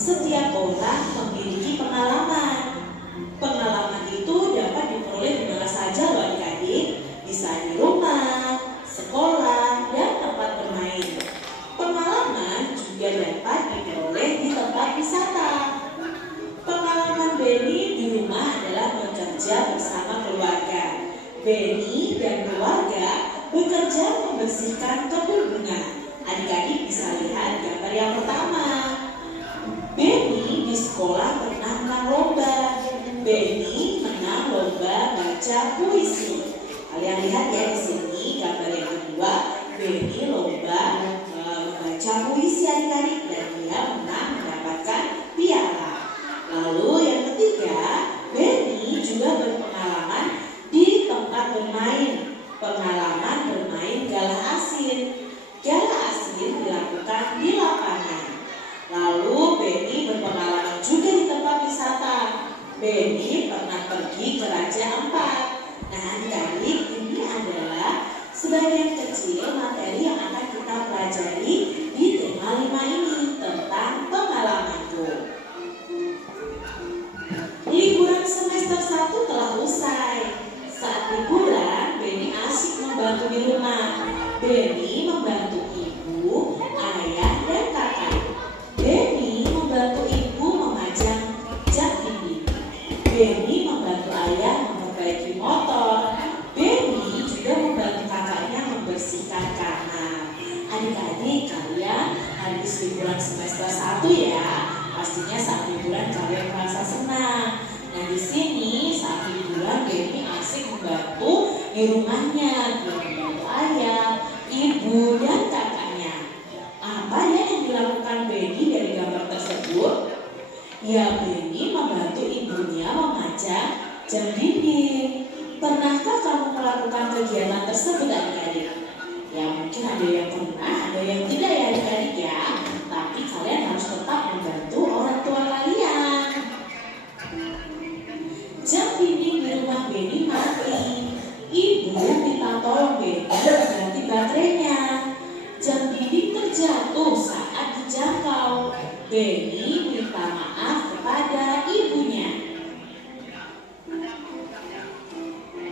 Setiap orang memiliki pengalaman. Pengalaman itu dapat diperoleh di mana saja loh adik-adik, bisa di rumah, sekolah, dan tempat bermain. Pengalaman juga dapat diperoleh di tempat wisata. Pengalaman Benny di rumah adalah bekerja bersama keluarga. Benny dan keluarga bekerja membersihkan kebun bunga. Adik-adik bisa sekolah pernah menang lomba. Benny menang lomba baca puisi. Kalian lihat ya di sini gambar yang kedua, Benny lomba membaca puisi adik-adik dan dia menang mendapatkan piala. Lalu yang ketiga, Benny juga berpengalaman di tempat bermain. Pengalaman bermain galah asin. Galah asin dilakukan di lapangan. Lalu Benny berpengalaman juga di tempat wisata. Benny pernah pergi ke Raja Ampat. Nah adik-adik, ini adalah sebagian kecil materi yang akan kita pelajari di tema 5 ini tentang pengalamanku. Liburan semester 1 telah usai. Saat liburan, Benny asik membantu di rumah. Benny membantu ibu, ayah, dan kakak. Benny membantu ibu memajang jam dinding. Benny membantu ayah memperbaiki motor. Benny juga membantu kakaknya membersihkan kamar. Adik-adik, kalian habis liburan semester 1 ya. Pastinya saat liburan kalian merasa senang. Nah di sini saat liburan Benny asik membantu di rumahnya, dia membantu ayah, ibu, dan kakaknya. Apa ya yang dilakukan Benny dari gambar tersebut? Ya, Benny membantu ibunya memajang jam dinding. Pernahkah kamu melakukan kegiatan tersebut adik-adik? Ya mungkin ada yang pernah, ada yang tidak ya adik-adik ya. Tapi kalian harus tetap membantu orang tua kalian. Jam dinding di rumah Benny mati. Ibu minta tolong Benny ganti baterainya. Jam dinding terjatuh saat dijangkau. Benny minta maaf kepada ibunya.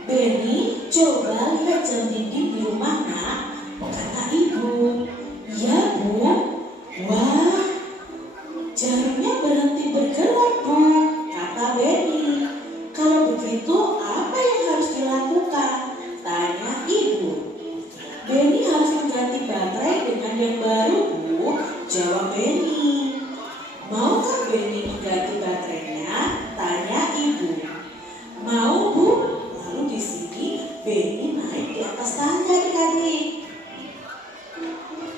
Benny, coba lihat jam dinding di rumah nak, kata ibu. Ya bu. Wah, jarumnya berhenti bergerak bu, kata Benny. Kalau begitu apa yang harus dilakukan? Tanya ibu. Benny harus mengganti baterai dengan yang baru bu, jawab Benny. Maukah Benny mengganti baterainya? Tanya ibu. Mau bu. Lalu di sini Benny naik di atas tangga adik-adik.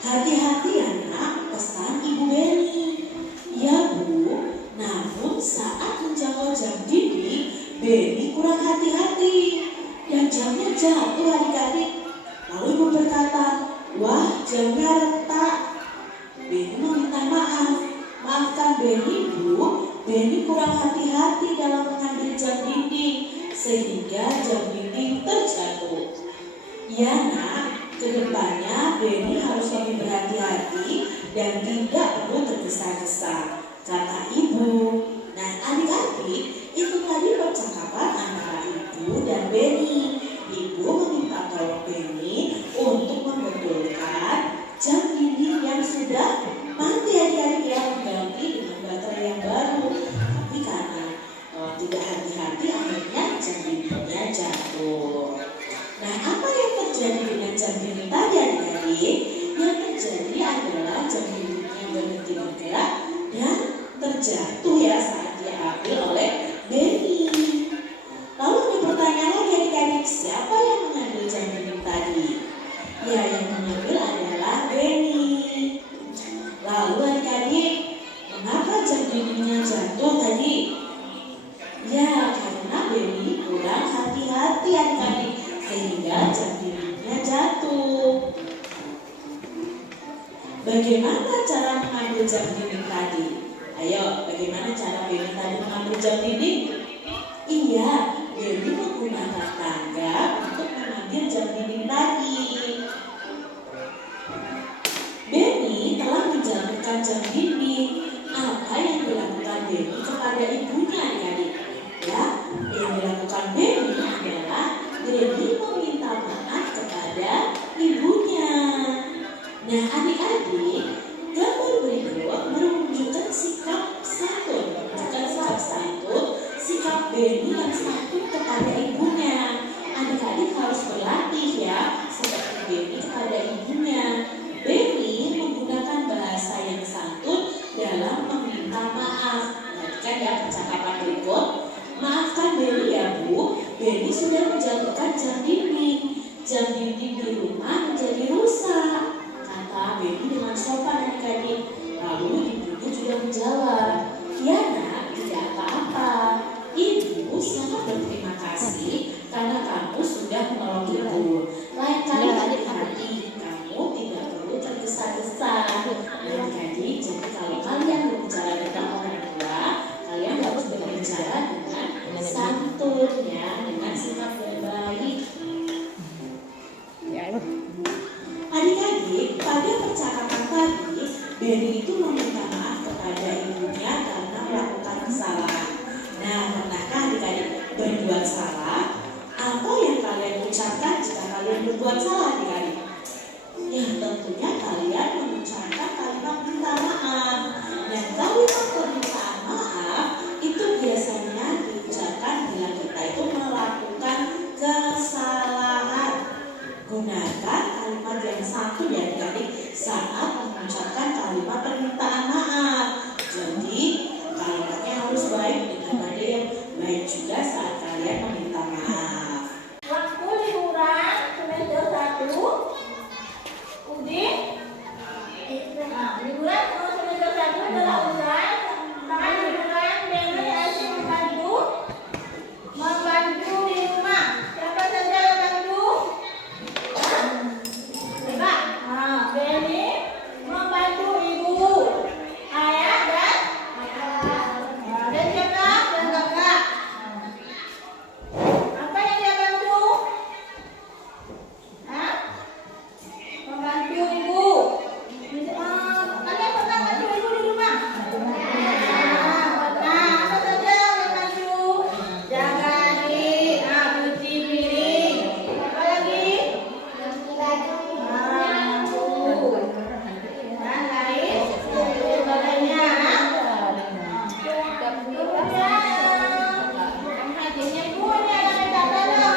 Hati-hati ya nak, pesan ibu Benny. Ya bu. Namun saat menjangkau jam dinding, Benny kurang hati-hati dan jamnya jatuh adik-adik. Lalu ibu berkata, wah jamnya retak. Benny meminta maaf. Maafkan Benny bu, Benny kurang hati-hati dalam mengambil jam dinding sehingga jam dinding terjatuh. Ya nak, kedepannya Benny harus lebih berhati-hati dan tidak perlu tergesa-gesa, kata ibu. Nah adik-adik, itu tadi percakapan antara ibu dan Benny. Ibu meminta tolong Benny untuk membetulkan jam dinding yang sudah mati adik-adik ya, mengganti dengan baterai yang baru. Tapi karena tidak hati-hati akhirnya jam dindingnya jatuh. Nah apa yang terjadi dengan jam dinding tadi adik-adik? Yang terjadi adalah jam dindingnya berhenti bergerak dan terjatuh ya saat diambil oleh Benny. Lalu ada pertanyaan lagi adik-adik, siapa yang mengambil jam dinding tadi? Ya yang mengambil adalah Benny. Lalu adik-adik, mengapa jam dindingnya jatuh tadi? Ya karena Benny kurang hati-hati adik-adik sehingga jam dindingnya jatuh. Bagaimana cara mengambil jam dinding tadi? Ayo, bagaimana cara Benny tadi mengambil jam dinding? Iya, Benny menggunakan tangga untuk mengambil jam dinding tadi. Benny telah menjatuhkan jam dinding. Apa yang dilakukan Benny kepada ibunya adik-adik? Ya, yang dilakukan Benny adalah Benny meminta maaf kepada ibunya. Nah adik-adik, gambar berikut menunjukkan sikap santun, bukan sikap santun, sikap Benny yang santun kepada ibunya. Adik-adik harus berlatih ya, seperti Benny kepada ibunya. Benny menggunakan bahasa yang santun dalam meminta maaf. Perhatikan adik-adik. Lalu ibunya juga menjawab, "Ya nak, tidak apa-apa. Ibu sangat berterima kasih karena kamu sudah menolong ibu. Lain kali hati-hati, kamu tidak perlu tergesa-gesa." Adik-adik, jadi kalau kalian berbicara dengan orang tua, kalian harus berbicara dengan santun ya, dengan sikap yang baik. Adik-adik, pada percakapan tadi, Benny itu meminta maaf kepada ibunya karena melakukan kesalahan. Nah, pernahkah adik-adik berbuat salah? Apa yang kalian ucapkan jika kalian berbuat salah, adik-adik? Ya, tentunya kalian mengucapkan kalimat minta maaf. Dan kalimat permintaan maaf itu biasanya diucapkan bila kita itu melakukan kesalahan. Gunakan kalimat yang satu ya adik-adik saat mengucapkan kalimat permintaan maaf. Jadi kalimatnya harus baik dengan nada yang baik juga saat kalian meminta maaf. Waktu liburan semester 1 Udin liburan semester 1 telah usai. Saat liburan Benny asik membantu di rumah. Siapa saja yang bantu? Benny membantu ibu, ayah dan siapa? Dan kakak. Apa yang dia bantu? Membantu ibu. Kalian pernah bantu ibu di rumah? Apa saja yang bantu? Jaga adik, cuci piring. Apa lagi? Dan lain sebagainya. Hadirnya ibu ini ada minta tolong,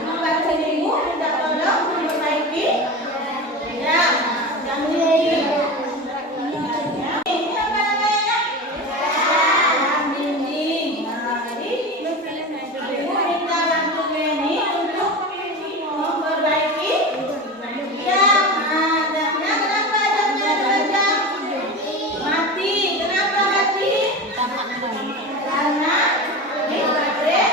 membantu ibu minta tolong memperbaiki. Ya, dan ini apa namanya? Dinding. Jadi ibu minta bantu Benny untuk memperbaiki. Kenapa jamnya mati? Kenapa mati? Karena ini baterainya.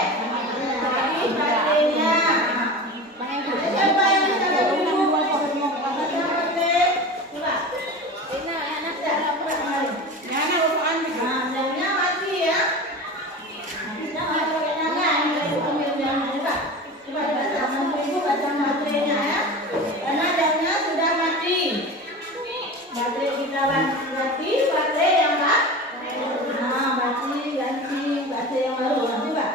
Siapa yang bisa bantu? Jamnya mati ya. Kita nggak pakai tangan, kita ambil jamnya. Coba bantu ibu pasang baterainya ya. Karena jamnya sudah mati. Baterai kita ganti baterai yang baru. Ganti baterai yang baru. Coba.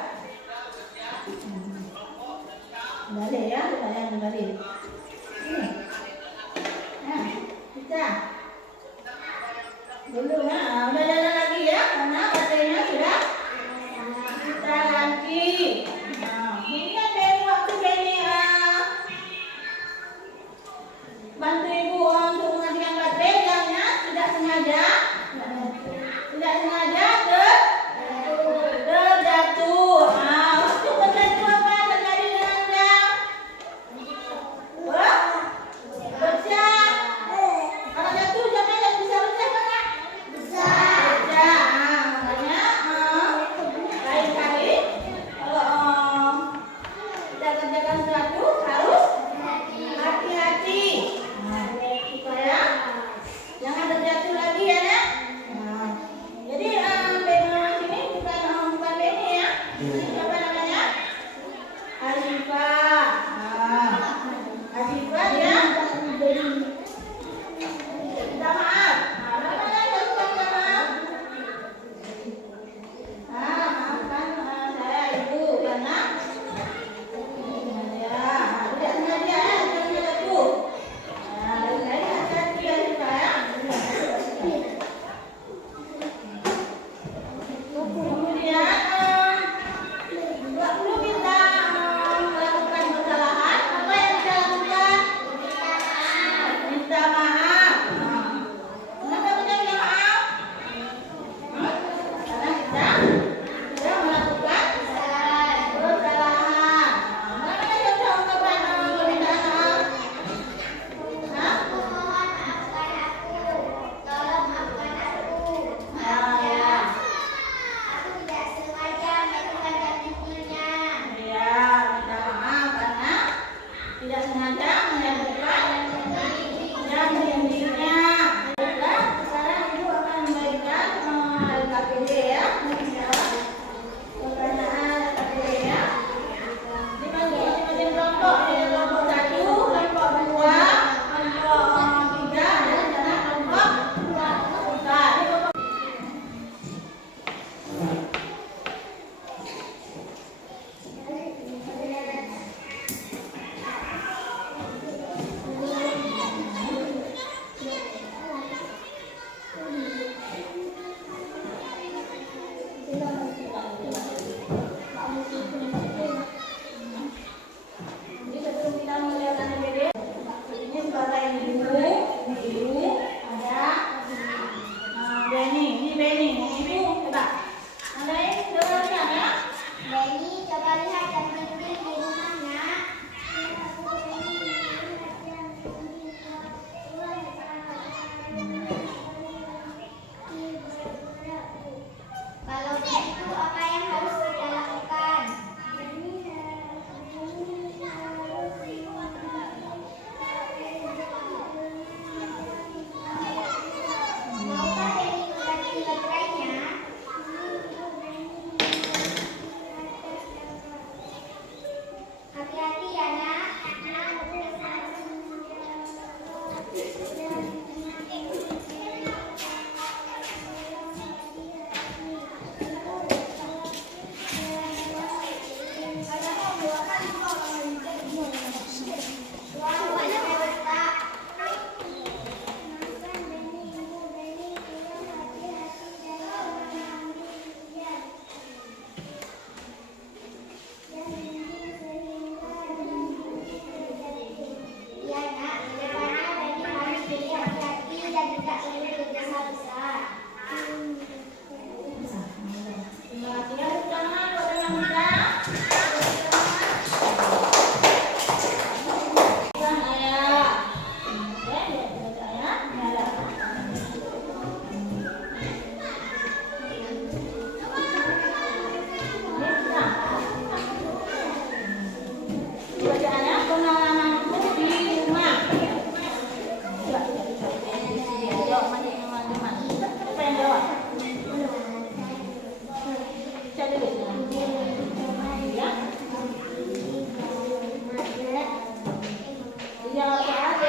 Balik ya, saya balik. Ini. Nah, bisa. Dulu ya, udah jalan lagi ya, karena baterainya sudah kita ganti. Mungkin Benny waktu Benny bantu ibu untuk menggantikan baterai, jamnya tidak sengaja terjatuh. Waktu terjatuh apa terjadi dengan jam? Pecah. Kalau jatuh jamnya bisa pecah kan? Bisa. Makanya lain kali kalau kita kerjakan sesuatu harus hati-hati supaya jangan terjatuh lagi ya nak.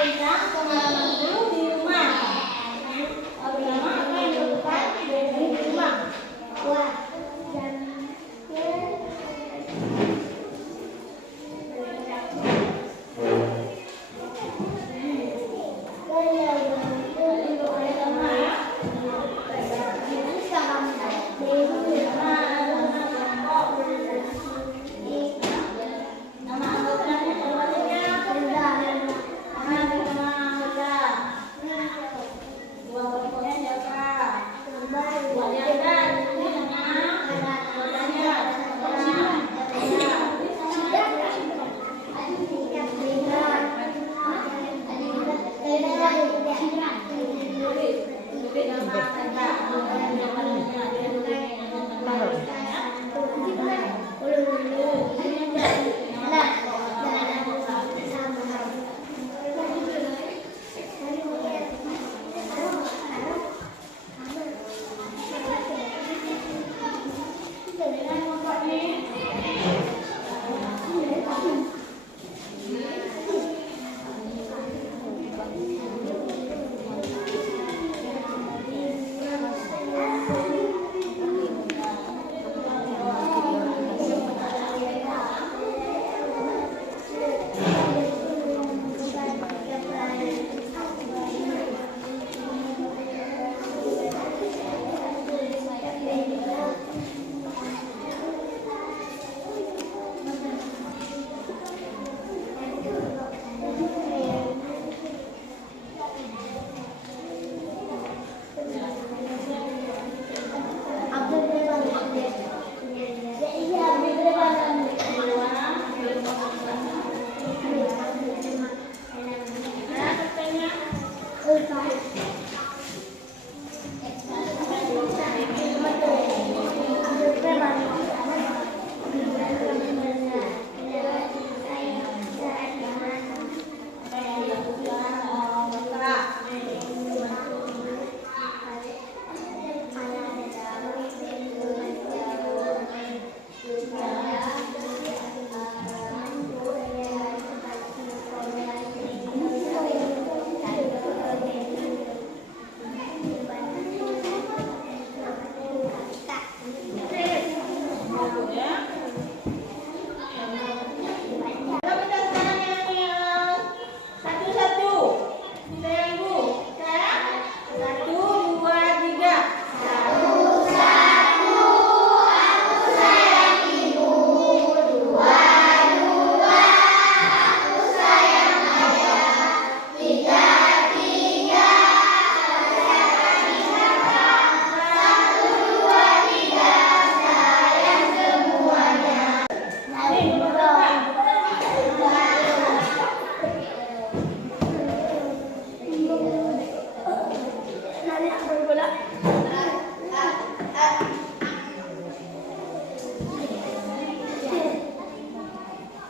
tentang pengalaman guru di rumah. Pertama, apa yang dilakukan di rumah? Nama anggotanya dua kelompoknya siapa? Dua janda, ini nama anggotanya.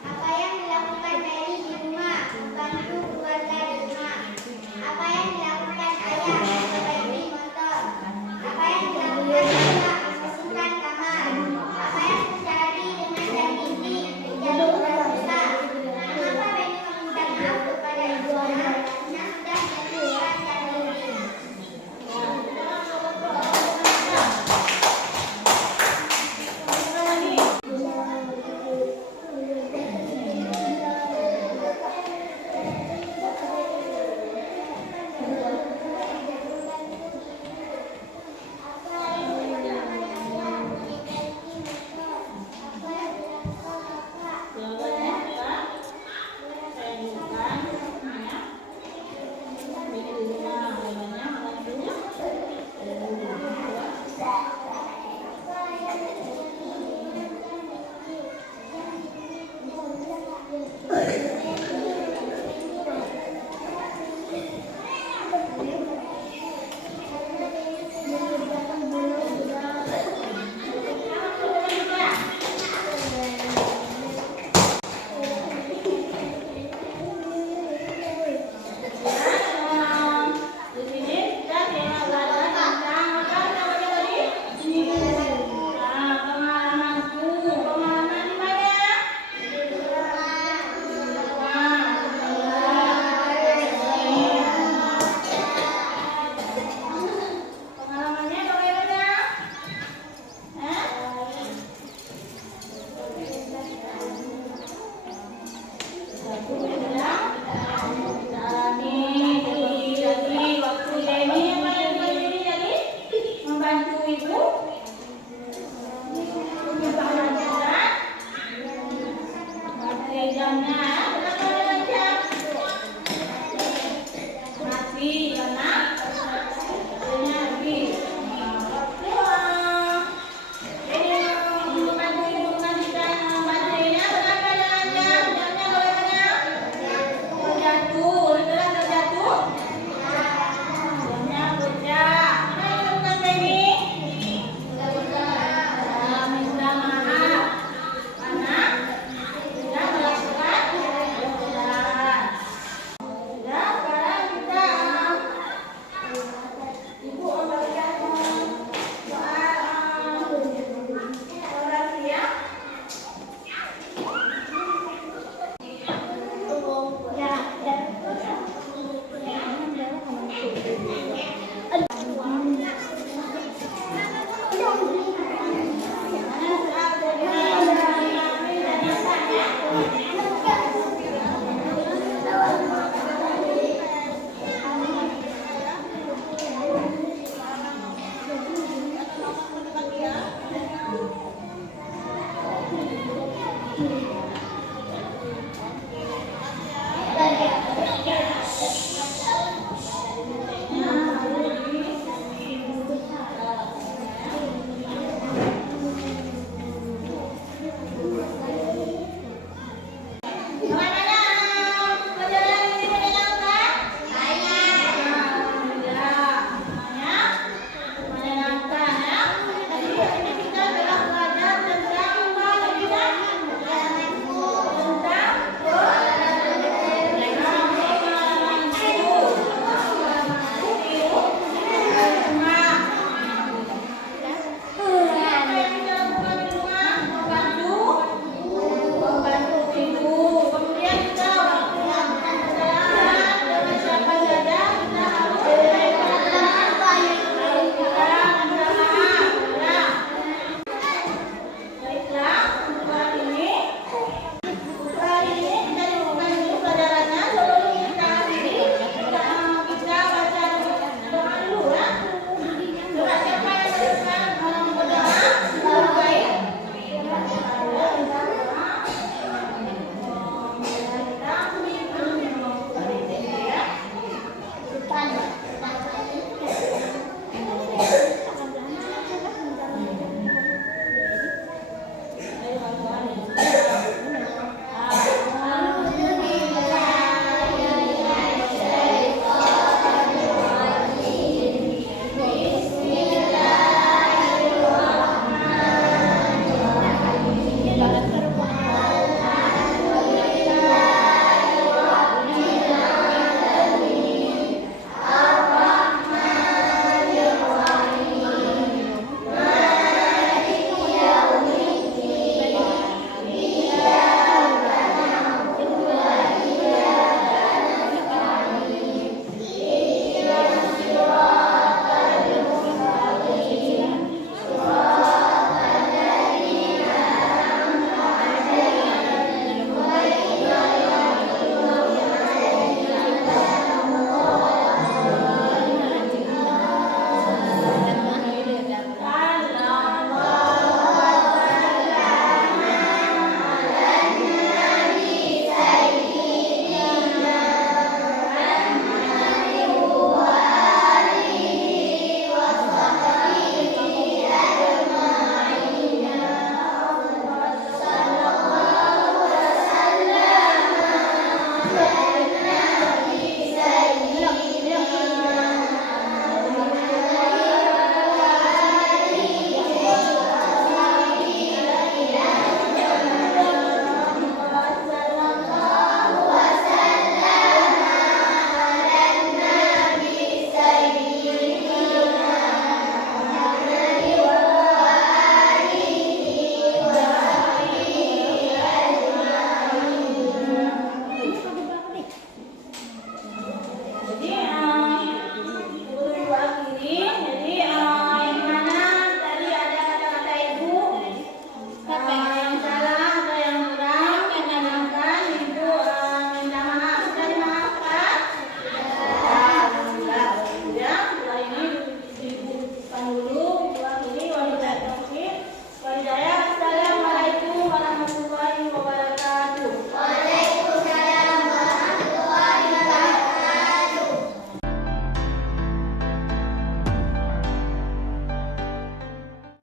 Apa yang dilakukan Mary di rumah? Membantu keluarga di rumah. mati karena